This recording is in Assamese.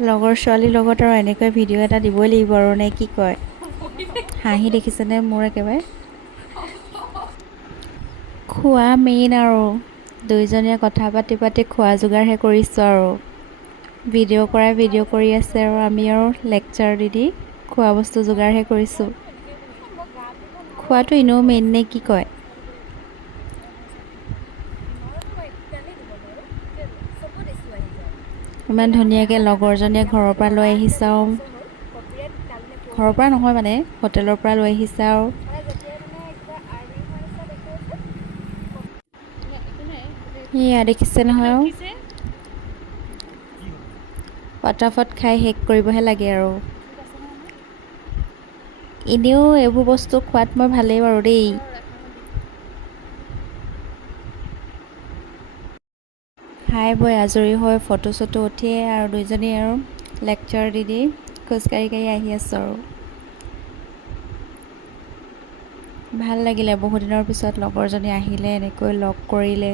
লগৰ ছোৱালীৰ লগত আৰু এনেকৈ ভিডিঅ' এটা দিবই লাগিব আৰু নে কি কয়? হাঁহি দেখিছেনে মোৰ একেবাৰে? খোৱা মেইন আৰু দুইজনীয়ে কথা পাতি পাতি খোৱা যোগাৰহে কৰিছোঁ আৰু ভিডিঅ' কৰাই ভিডিঅ' কৰি আছে আৰু আমি আৰু লেকচাৰ দি দি খোৱা বস্তু যোগাৰহে কৰিছোঁ। খোৱাটো এনেও মেইন নে কি কয়? ইমান ধুনীয়াকৈ লগৰজনীয়ে ঘৰৰ পৰা লৈ আহিছে আৰু ঘৰৰ পৰা নহয় মানে হোটেলৰ পৰা লৈ আহিছে আৰু এয়া দেখিছে নহয় আৰু পটাপট খাই শেষ কৰিবহে লাগে আৰু এনেও এইবোৰ বস্তু খোৱাত মই ভালেই বাৰু দেই। খাই বৈ আজৰি হৈ ফটো চটো উঠিয়ে আৰু দুইজনী আৰু লেকচাৰ দি দি খোজকাঢ়ি কাঢ়ি আহি আছোঁ আৰু ভাল লাগিলে বহুদিনৰ পিছত লগৰজনী আহিলে এনেকৈ লগ কৰিলে।